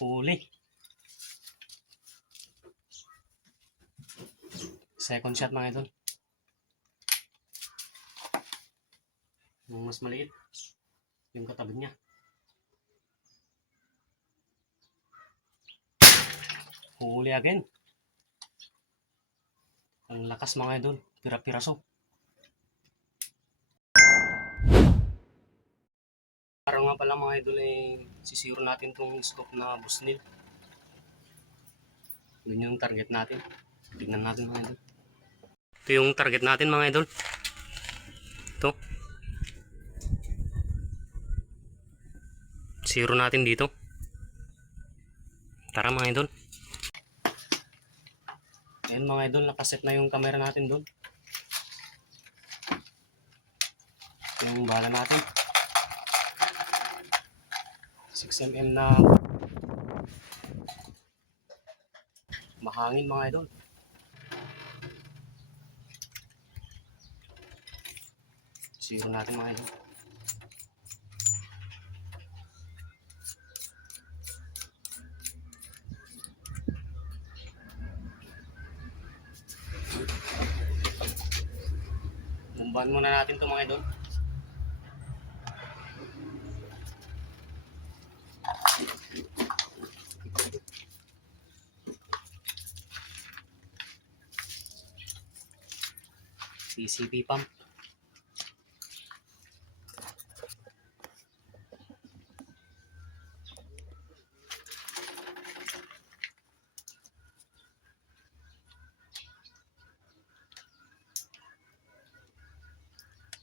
Huli. Second shot mga idol. Yung mas maliit. Yung katabi niya. Huli again. Ang lakas mga idol. Pira-piraso. Parang nga pala mga idol sisiro natin tong scope na Busnil. Yun yung target natin. Tignan natin mga idol. Ito yung target natin mga idol. Ito. Siro natin dito. Tara mga idol. Ayan mga idol, nakaset na yung camera natin doon. Yung bala natin. 6mm na mahangin mga idol. Siro natin mga idol. Bumbahan muna natin ito mga idol. PCP pump.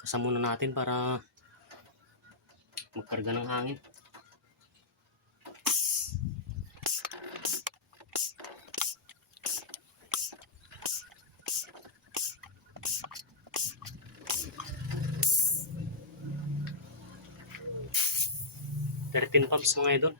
Kasama muna natin para magkarga ng hangin. $13 pumps mga idol.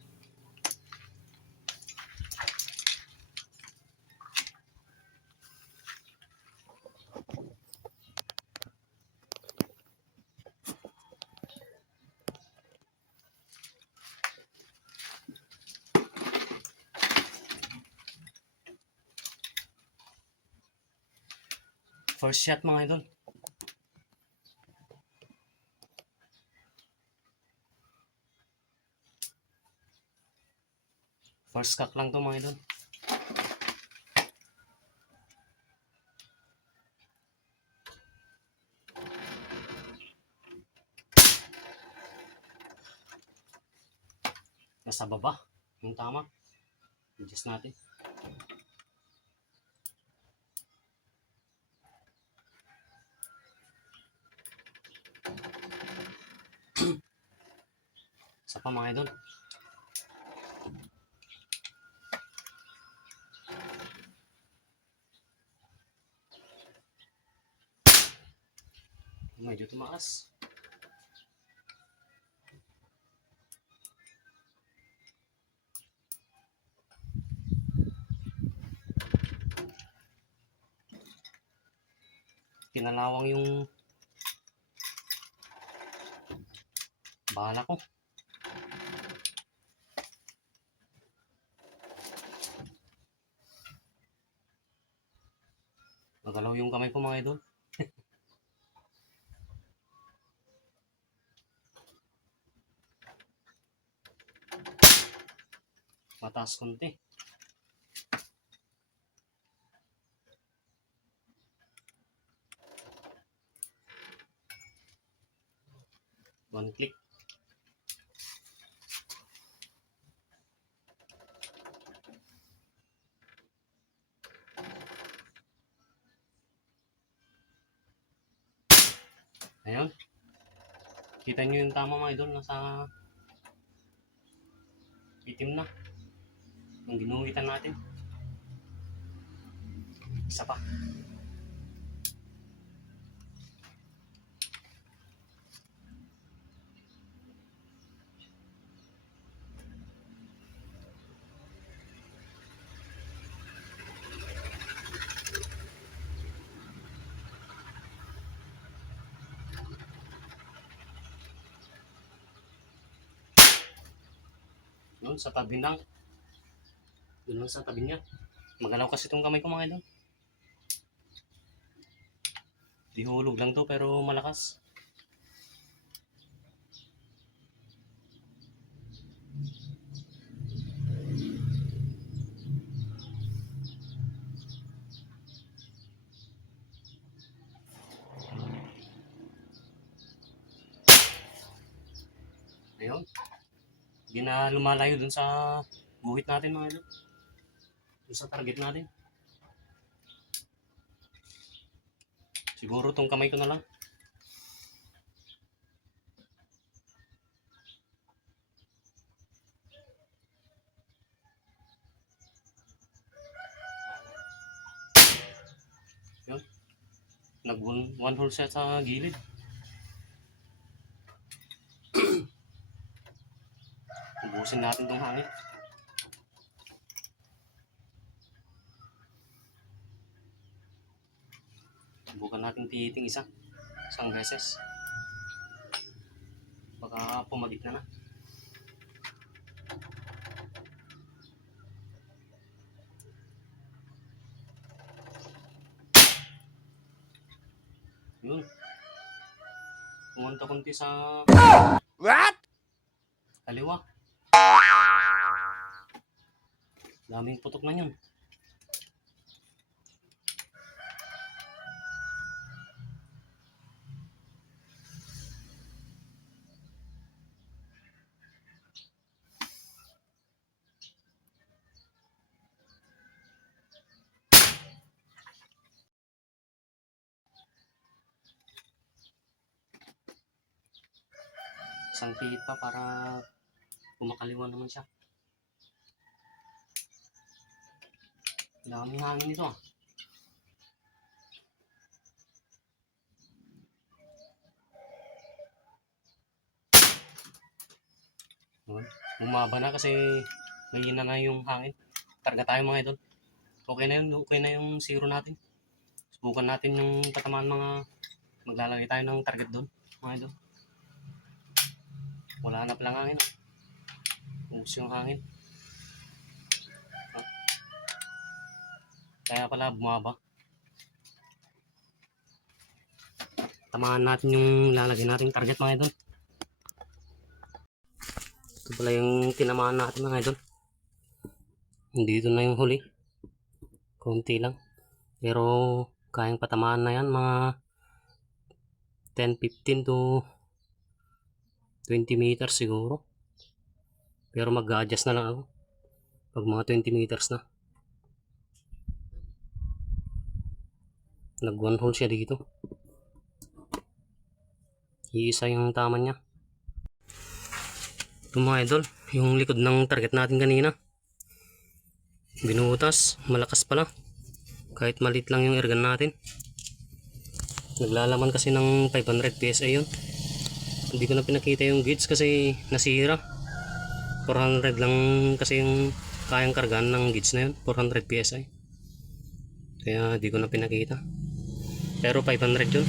First shot mga idol. First cock lang to mga idol. Nasa baba. Yung tama. Adjust natin. Isa pa mga idol. Medyo tumaas. Kinalawang yung bala ko. Magalaw yung kamay ko mga idol. Mataas konti. One click. Ayun. Kita nyo yung tama mga idol. Nasa itim na. Yung ginuhitan natin. Isa pa. Yun, sa tabi lang. Doon lang sa tabi niya. Magalaw kasi itong kamay ko mga idol. Di hulog lang to pero malakas. Ayun. Hindi na lumalayo dun sa guhit natin mga idol. Dun sa target natin. Siguro tong kamay ko na lang. Yun. Nag one hole siya sa gilid. Ubusin natin tong hangin. Subukan natin pihiting isang beses. Baka pumagit na. Yun. Pumunta kunti sa What? kaliwa. Daming putok na yun. Isang pihit pa para kumakaliwa naman siya. Daming hangin ito ah. Bumaba na kasi may na yung hangin. Targa tayo mga idol. Okay na yun. Okay na yung zero natin. Subukan natin yung patamaan mga maglalagay tayo ng target doon mga idol. Wala na palang hangin. Ubus yung hangin. Kaya pala bumaba. Tamaan natin yung lalagay nating target mga idol. Ito pala yung tinamaan natin mga idol. Dito na yung huli. Konti lang. Pero kayang patamaan na yan mga 10-15 to 20 meters siguro. Pero mag-adjust na lang ako pag mga 20 meters na. Nag one hole siya dito. Iisa yung tama niya. Ito mga idol, yung likod ng target natin kanina. Binutas, malakas pala. Kahit maliit lang yung airgun natin. Naglalaman kasi ng 500 PSI yun. Hindi ko na pinakita yung gauge kasi nasira. 400 lang kasi yung kayang kargaan ng gauge na yun. 400 PSI. Kaya di ko na pinakita. Pero 500 yun.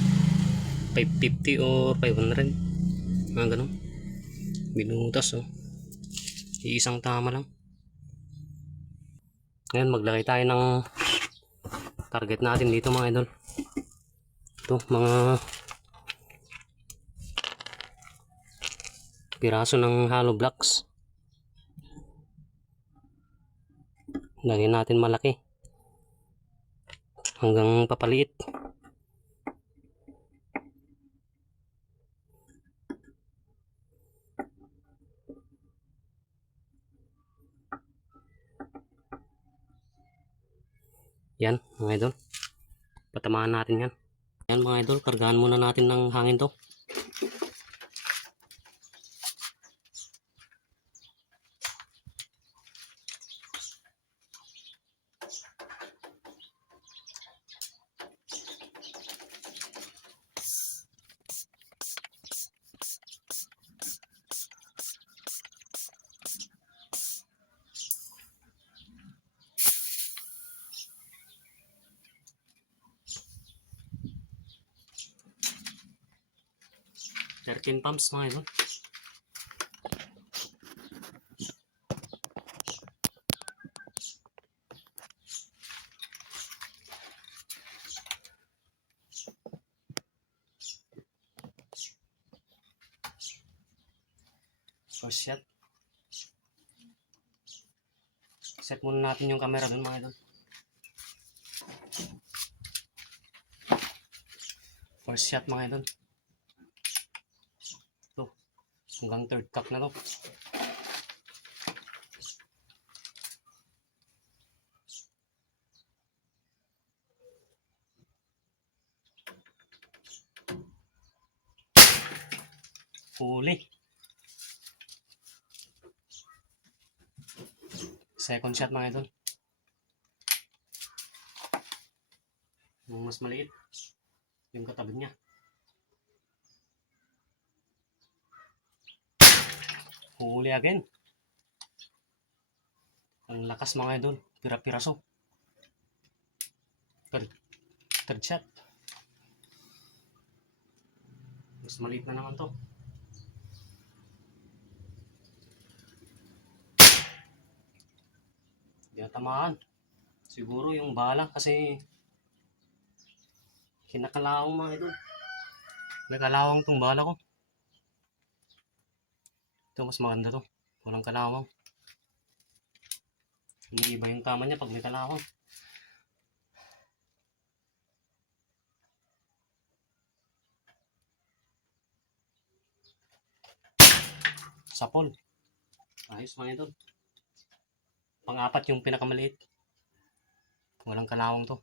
550 or 500. Ganun. Binutas oh. Iisang tama lang. Ngayon maglagay tayo ng target natin dito mga idol. Ito mga piraso ng hollow blocks. Lagyan natin malaki hanggang papaliit. Yan mga idol. Patamaan natin yan. Yan mga idol, kargahan muna natin ng hangin to. Jerkin pumps mga idol. First shot. Set muna natin yung camera dun mga idol. First shot mga idol. Ito. Hanggang third cock na to. Huli. Second shot mga idol. Yung mas maliit. Yung katabi niya. Huli again. Ang lakas mga idol. Pira-piraso. Third shot. Mas maliit na naman to. Hindi na tamaan. Siguro yung bala kasi kinakalawang mga idol. Nakalawang tong bala ko. Ito mas maganda to. Walang kalawang. Hindi iba yung tama niya pag may kalawang. Sapol. Ayos mga idol. Pang-apat yung pinakamaliit. Walang kalawang to.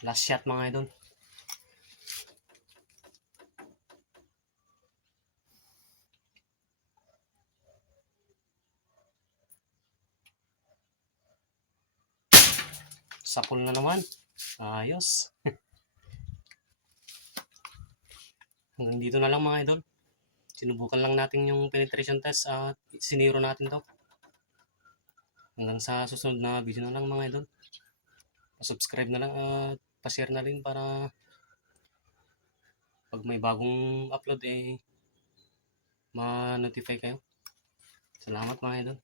Last shot mga idol. Sapol na naman. Ayos. Hanggang dito na lang mga idol. Sinubukan lang natin yung penetration test at siniro natin to. Hanggang sa susunod na video na lang mga idol. Pa-subscribe na lang at pa-share na rin para pag may bagong upload ma-notify kayo. Salamat mga idol.